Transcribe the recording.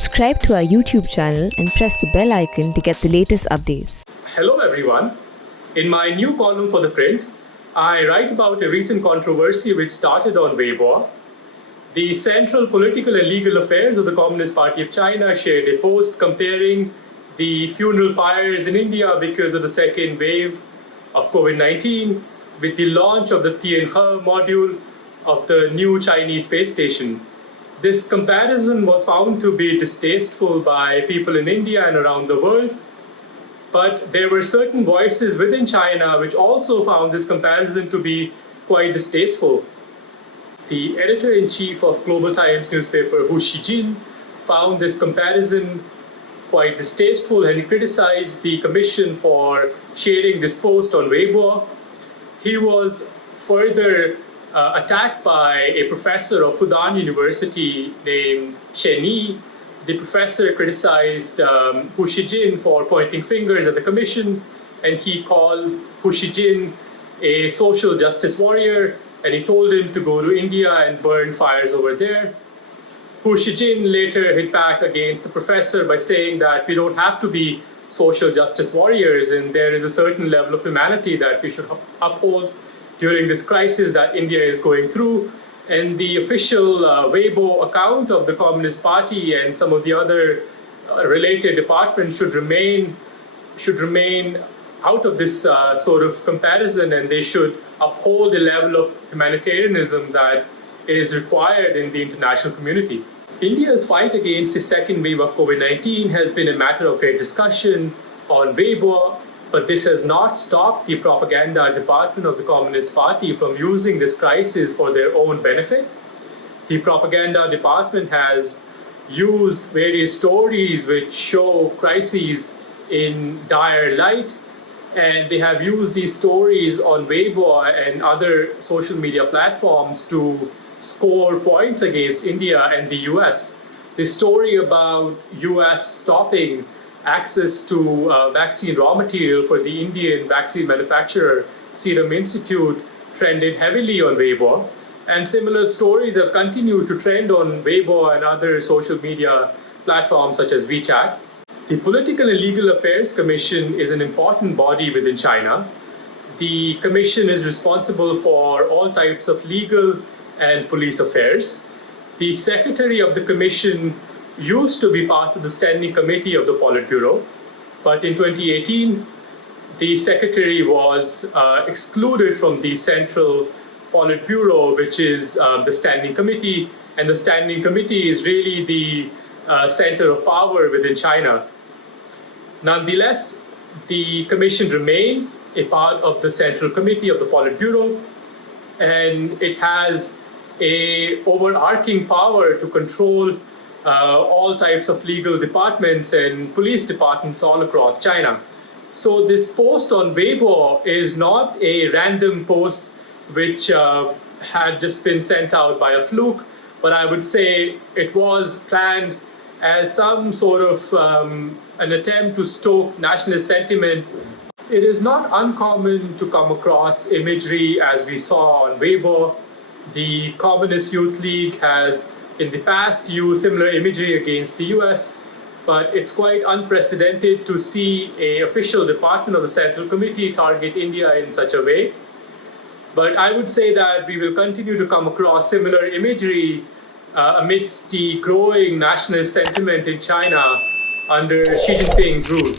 Subscribe to our YouTube channel and press the bell icon to get the latest updates. Hello everyone. In my new column for ThePrint, I write about a recent controversy which started on Weibo. The Central Political and Legal Affairs of the Communist Party of China shared a post comparing the funeral pyres in India because of the second wave of COVID-19 with the launch of the Tianhe module of the new Chinese space station. This comparison was found to be distasteful by people in India and around the world, but there were certain voices within China which also found this comparison to be quite distasteful. The editor-in-chief of Global Times newspaper, Hu Xijin, found this comparison quite distasteful and he criticized the commission for sharing this post on Weibo. He was further attacked by a professor of Fudan University named Chen Yi. The professor criticized Hu Xijin for pointing fingers at the commission, and he called Hu Xijin a social justice warrior, and he told him to go to India and burn fires over there. Hu Xijin later hit back against the professor by saying that we don't have to be social justice warriors, and there is a certain level of humanity that we should uphold during this crisis that India is going through. And the official Weibo account of the Communist Party and some of the other related departments should remain out of this sort of comparison, and they should uphold a level of humanitarianism that is required in the international community. India's fight against the second wave of COVID-19 has been a matter of great discussion on Weibo, but this has not stopped the propaganda department of the Communist Party from using this crisis for their own benefit. The propaganda department has used various stories which show crises in dire light, and they have used these stories on Weibo and other social media platforms to score points against India and the US. The story about US stopping access to vaccine raw material for the Indian vaccine manufacturer Serum Institute trended heavily on Weibo, and similar stories have continued to trend on Weibo and other social media platforms such as WeChat. The Political and Legal Affairs Commission is an important body within China. The commission is responsible for all types of legal and police affairs. The secretary of the commission used to be part of the standing committee of the Politburo, but in 2018, the secretary was excluded from the central Politburo, which is the standing committee, and the standing committee is really the center of power within China. Nonetheless, the commission remains a part of the central committee of the Politburo, and it has an overarching power to control all types of legal departments and police departments all across China. So this post on Weibo is not a random post which had just been sent out by a fluke, but I would say it was planned as some sort of an attempt to stoke nationalist sentiment. It is not uncommon to come across imagery as we saw on Weibo. The Communist Youth League has in the past used similar imagery against the US, but it's quite unprecedented to see an official department of the Central Committee target India in such a way. But I would say that we will continue to come across similar imagery amidst the growing nationalist sentiment in China under Xi Jinping's rule.